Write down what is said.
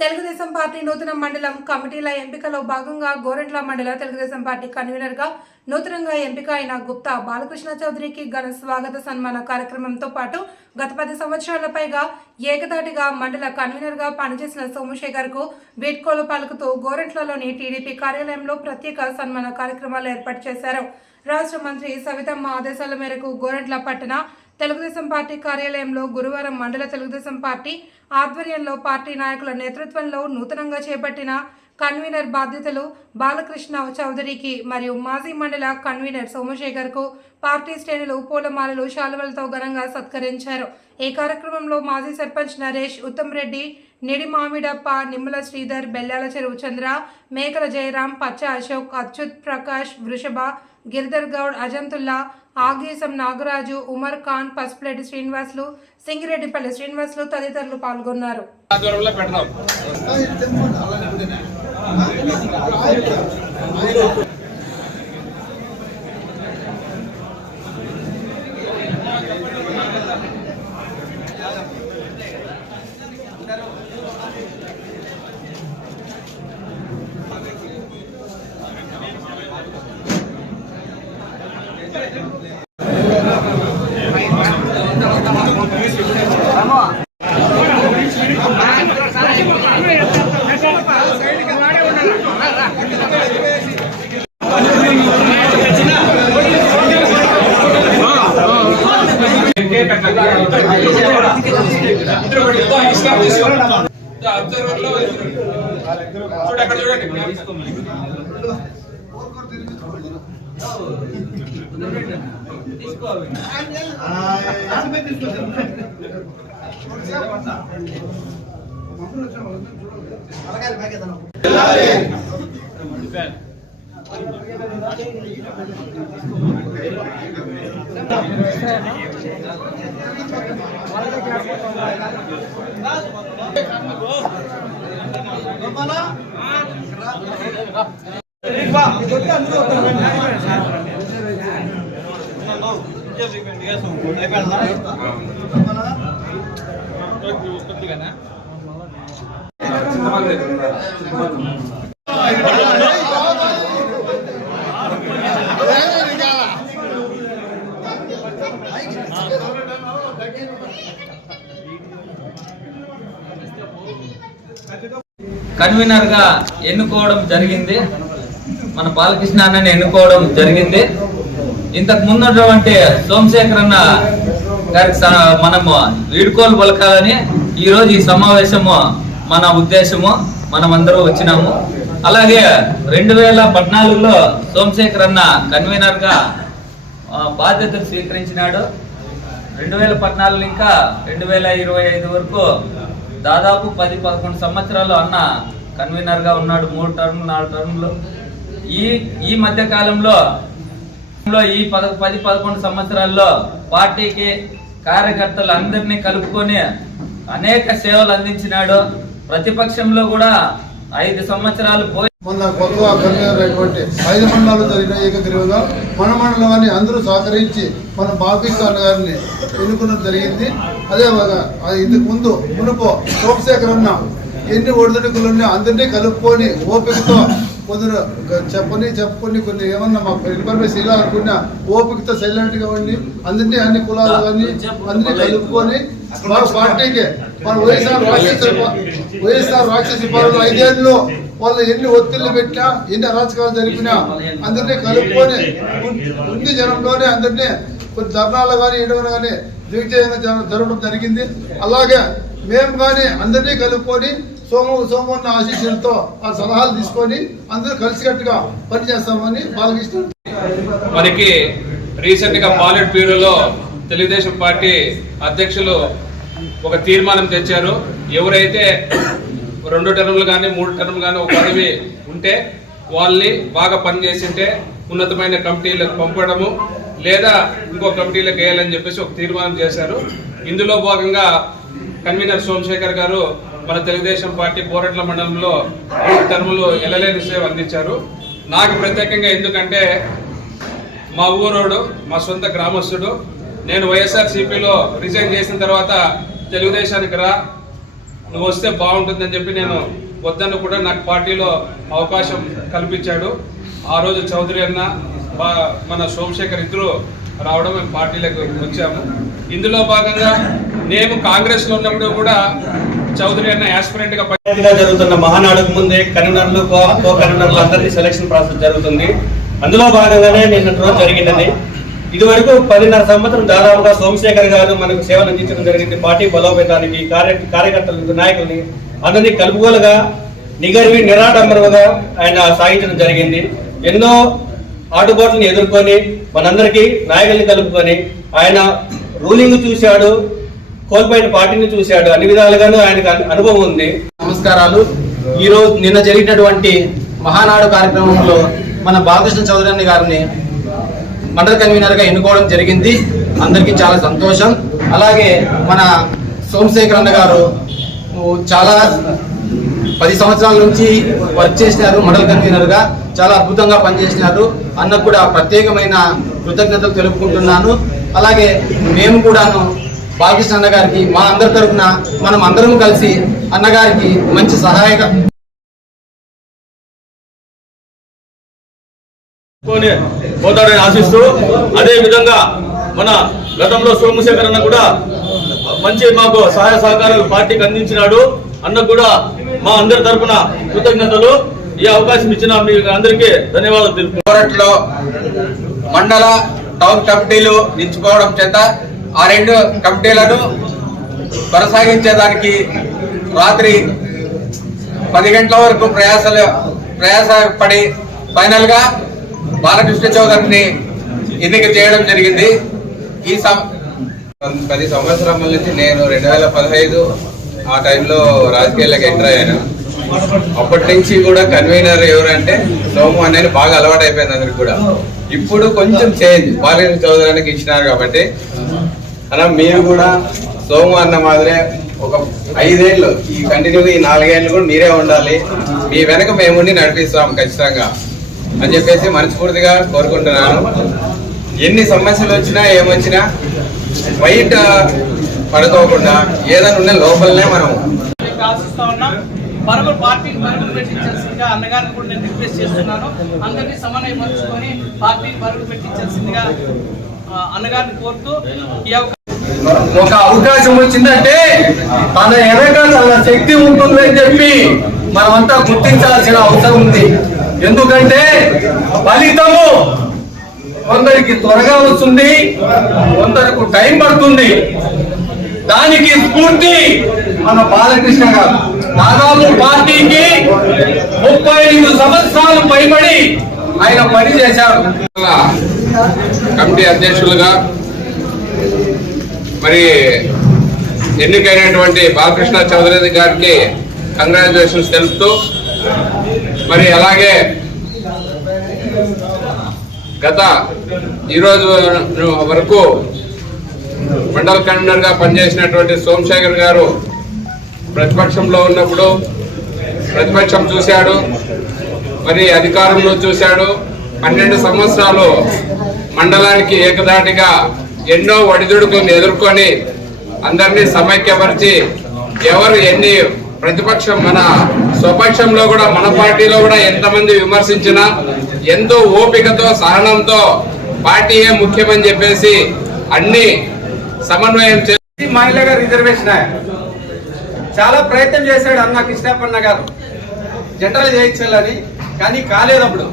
Telugu Desam party నూతన మండలం కమిటీల ఎంపికలో భాగంగా గోరంట్ల మండల తెలుగుదేశం పార్టీ కన్వీనర్ గా నూతనంగా ఎంపిక అయిన గుప్తా బాలకృష్ణ చౌదరికి ఘన స్వాగత సన్మాన కార్యక్రమంతో పాటు గత 10 సంవత్సరాల పైగా ఏకదాటిగా మండల కన్వీనర్ గా పనిచేసిన సోమశేఖర్ కు వీడ్కోలు పలుకుతూ గోరంట్లలోని టీడీపీ కార్యాలయంలో ప్రత్యేక సన్మాన కార్యక్రమాలు ఏర్పాటు చేశారు. రాష్ట్ర మంత్రి సవితమ్మ ఆదేశాల మేరకు గోరంట్ల పట్టణ తెలుగుదేశం పార్టీ కార్యాలయంలో గురువారం మండల తెలుగుదేశం పార్టీ ఆధ్వర్యంలో పార్టీ నాయకుల నేతృత్వంలో నూతనంగా చేపట్టిన కన్వీనర్ బాధ్యతలు బాలకృష్ణ చౌదరికి మరియు మాజీ మండల కన్వీనర్ సోమశేఖర్ కు పార్టీ శ్రేణులు పూలమాలలు శాలువలతో ఘనంగా సత్కరించారు. ఈ కార్యక్రమంలో మాజీ సర్పంచ్ నరేష్, ఉత్తమ్ రెడ్డి, నిడి మామిడప్ప, నిమ్మల శ్రీధర్, బెల్లాల చెరువు చంద్ర, మేకల జయరాం, పచ్చ అశోక్, అచ్యుత్ ప్రకాష్, వృషభ, గిరిధర్ గౌడ్, అజంతుల్లా, ఆగేశం నాగరాజు, ఉమర్ ఖాన్, పసుపులేటి శ్రీనివాసులు, సింగిరెడ్డిపల్లి శ్రీనివాసులు తదితరులు పాల్గొన్నారు. కన్వీనర్ గా ఎన్నుకోవడం జరిగింది. మన బాలకృష్ణ అన్నని ఎన్నుకోవడం జరిగింది. ఇంతకు ముందున్నటువంటి సోమశేఖర్ అన్న గారికి మనము వీడ్కోలు పలకాలని ఈరోజు ఈ సమావేశము మన ఉద్దేశము. మనమందరూ వచ్చినాము. అలాగే 2014లో సోమశేఖర్ అన్న కన్వీనర్ గా బాధ్యతలు స్వీకరించినాడు. 2014 ఇంకా 2025 వరకు దాదాపు 10-11 సంవత్సరాలు అన్న కన్వీనర్ గా ఉన్నాడు. 3 టర్మ్ 4 టర్మ్లు. ఈ మధ్య కాలంలో ఈ 10-11 సంవత్సరాల్లో పార్టీకి కార్యకర్తలు అందరినీ కలుపుకొని అనేక సేవలు అందించినాడు. ప్రతిపక్షంలో కూడా 5 సంవత్సరాలు మొన్న కొత్తగా కన్వీనర్ అయినటువంటి 5 మండలాలు జరిగిన ఏకగ్రీవంగా మన మండలాన్ని అందరూ సహకరించి మన బాలకృష్ణ గారిని ఎన్నుకోవడం జరిగింది. అదే ఇందుకు మునుపు సోమశేఖర్ అన్న ఎన్ని ఒడిదుడుకులున్నా అందరినీ కలుపుకొని ఓపికతో కొందరు చెప్పుకొని కొన్ని ఏమన్నా మాకు ఇన్ఫర్మేషన్ ఇలా అనుకున్నా ఓపికతో సైలెంట్ గా ఉండి అందరినీ అన్ని కులాలు కానీ అందరినీ కలుపుకొని పార్టీకి మన వైఎస్ఆర్ రాక్షసి పాలన 5 ఏళ్ళు వాళ్ళు ఎన్ని ఒత్తిళ్లు పెట్టినా ఎన్ని అరాచకాలు జరిపినా అందరినీ కలుపుకొని ఉంది జనంలోనే అందరినీ కొన్ని ధర్నాలు కానీ ఎడవలు కానీ దిగ్విజయంగా జరగడం జరిగింది. అలాగే మేము కానీ అందరినీ కలుపుకొని సోమన్న ఆశీస్సులతో ఆ సలహాలు తీసుకొని అందరూ కలిసికట్టుగా పనిచేస్తామని బాలకృష్ణ. మనకి రీసెంట్ గా పాలిట్ బ్యూరోలో తెలుగుదేశం పార్టీ అధ్యక్షులు ఒక తీర్మానం తెచ్చారు. ఎవరైతే 2 టర్ములు కానీ 3 టర్ములు కానీ ఒక పదవి ఉంటే వాళ్ళని బాగా పనిచేసింటే ఉన్నతమైన కమిటీలకు పంపడము లేదా ఇంకో కమిటీలకు వేయాలని చెప్పేసి ఒక తీర్మానం చేశారు. ఇందులో భాగంగా కన్వీనర్ సోమశేఖర్ గారు మన తెలుగుదేశం పార్టీ గోరంట్ల మండలంలో 3 టర్ములు ఎల్లలేని సేవ అందించారు. నాకు ప్రత్యేకంగా ఎందుకంటే మా ఊరోడు, మా సొంత గ్రామస్తుడు. నేను వైఎస్ఆర్సీపీలో రిజైన్ చేసిన తర్వాత తెలుగుదేశానికి నువ్వు వస్తే బాగుంటుందని చెప్పి నేను వద్దన్న కూడా నాకు పార్టీలో అవకాశం కల్పించాడు. ఆ రోజు చౌదరి అన్న మన సోమశేఖర్ ఇద్దరు రావడం మేము పార్టీలోకి వచ్చాము. ఇందులో భాగంగా నేను కాంగ్రెస్లో ఉన్నప్పుడు కూడా చౌదరి అన్న యాస్పిరెంట్ గా జరుగుతున్న మహానాడుకు ముందే కన్వీనర్లు కో కన్వీనర్లు అందరినీ సెలక్షన్ ప్రాసెస్ జరుగుతుంది. అందులో భాగంగానే నిన్నటి రోజు జరిగిందని ఇదివరకు 10.5 సంవత్సరం దాదాపుగా సోమశేఖర్ గారు మనకు సేవలు అందించడం జరిగింది. పార్టీ బలోపేతానికి కార్యకర్తలకు నాయకుల్ని అందరినీ కలుపుగోలుగా నిరాడంబరముగా ఆయన సాగించడం జరిగింది. ఎన్నో ఆటుపోట్లను ఎదుర్కొని మనందరికీ నాయకుల్ని కలుపుకొని ఆయన రూలింగ్ చూశాడు, కోల్పోయిన పార్టీని చూశాడు. అన్ని విధాలుగాను ఆయనకు అనుభవం ఉంది. నమస్కారాలు. ఈరోజు నిన్న జరిగినటువంటి మహానాడు కార్యక్రమంలో మన బాలకృష్ణ చౌదరి గారిని మండల కన్వీనర్ గా ఎన్నుకోవడం జరిగింది. అందరికీ చాలా సంతోషం. అలాగే మన సోమశేఖర్ అన్న గారు చాలా 10 సంవత్సరాల నుంచి వర్క్ చేసినారు. మండల కన్వీనర్ గా చాలా అద్భుతంగా పనిచేసినారు. అన్నకు కూడా ప్రత్యేకమైన కృతజ్ఞతలు తెలుపుకుంటున్నాను. అలాగే మేము కూడాను బాలకృష్ణ అన్న గారికి మా అందరి తరఫున మనం అందరం కలిసి అన్నగారికి మంచి సహాయక పోతాడని ఆశిస్తూ, అదే విధంగా మన గతంలో సోమశేఖర్ అన్న కూడా మంచి మాకు సహాయ సహకారాలు పార్టీకి అందించినాడు. అన్న కూడా మా అందరి తరఫున కృతజ్ఞతలు. ఈ అవకాశం ఇచ్చిన మీకు అందరికీ ధన్యవాదాలు తెలుపుతున్నాను. మండల టౌన్ కమిటీలు నిలుచుకోవడం చేత ఆ 2 కమిటీలను కొనసాగించేదానికి రాత్రి 10 గంటల వరకు ప్రయాసపడి ఫైనల్ గా బాలకృష్ణ చౌదరిని ఎన్నిక చేయడం జరిగింది. ఈ 10 సంవత్సరాల నుంచి నేను 2015 ఆ టైంలో రాజకీయాలకు ఎంటర్ అయ్యాను. అప్పటి నుంచి కూడా కన్వీనర్ ఎవరంటే సోము అనేది బాగా అలవాటు అయిపోయింది అందరికి కూడా. ఇప్పుడు కొంచెం చేంజ్ బాలకృష్ణ చౌదరికి ఇచ్చినారు కాబట్టి అలా మీరు కూడా సోము అన్న మాదిరే ఒక 5 ఏళ్ళు ఈ కంటిన్యూగా ఈ 4 ఏళ్ళు కూడా మీరే ఉండాలి, మీ వెనక మేముండి నడిపిస్తాం ఖచ్చితంగా అని చెప్పేసి మనస్ఫూర్తిగా కోరుకుంటున్నాను. ఎన్ని సమస్యలు వచ్చినా ఏమొచ్చినా బయట పడుకోకుండా ఏదైనా ఉన్న లోపలనే మనం ఆశిస్తా ఉన్నాం. పరుగులు పార్టీకి పరుగులు పెట్టించాల్సిందిగా అన్నగారిని కూడా నేను రిక్వెస్ట్ చేస్తున్నాను. అందరినీ సమన్వయపరుచుకొని పార్టీకి పరుగులు పెట్టించాల్సిందిగా అన్నగారిని కోరుతూ ఒక అవకాశం వచ్చిందంటే తన వెనక తన శక్తి ఉంటుందని చెప్పి మనమంతా గుర్తించాల్సిన అవసరం ఉంది. ఎందుకంటే ఫలితము కొందరికి త్వరగా వస్తుంది, కొందరికి టైం పడుతుంది. దానికి స్ఫూర్తి మన బాలకృష్ణ గారు. దాదాపు పార్టీకి 35 సంవత్సరాలు పైబడి ఆయన పని చేశారు. కమిటీ అధ్యక్షులుగా మరి ఎన్నికైనటువంటి బాలకృష్ణ చౌదరి గారికి కంగ్రాచులేషన్స్ తెలుపుతూ, మరి అలాగే గత ఈరోజు వరకు మండల కన్వీనర్ గా పనిచేసినటువంటి సోమశేఖర్ గారు ప్రతిపక్షంలో ఉన్నప్పుడు ప్రతిపక్షం చూశాడు, మరి అధికారంలో చూశాడు. 12 సంవత్సరాలు మండలానికి ఏకదాటిగా ఎన్నో ఒడిదుడుకులను ఎదుర్కొని అందరినీ సమైక్యపరిచి ఎవరు ఎన్ని ప్రతిపక్షం మన స్వపక్షంలో కూడా మన పార్టీలో కూడా ఎంతమంది విమర్శించినా ఎంతో ఓపికతో సహనంతో పార్టీయే ముఖ్యమని చెప్పేసి అన్ని సమన్వయం చేసి మహిళగా రిజర్వేషన్ చాలా ప్రయత్నం చేశాడు అన్న కృష్ణప్పన్న గారు జనరల్ చేయించాలని, కానీ కాలేదప్పుడు.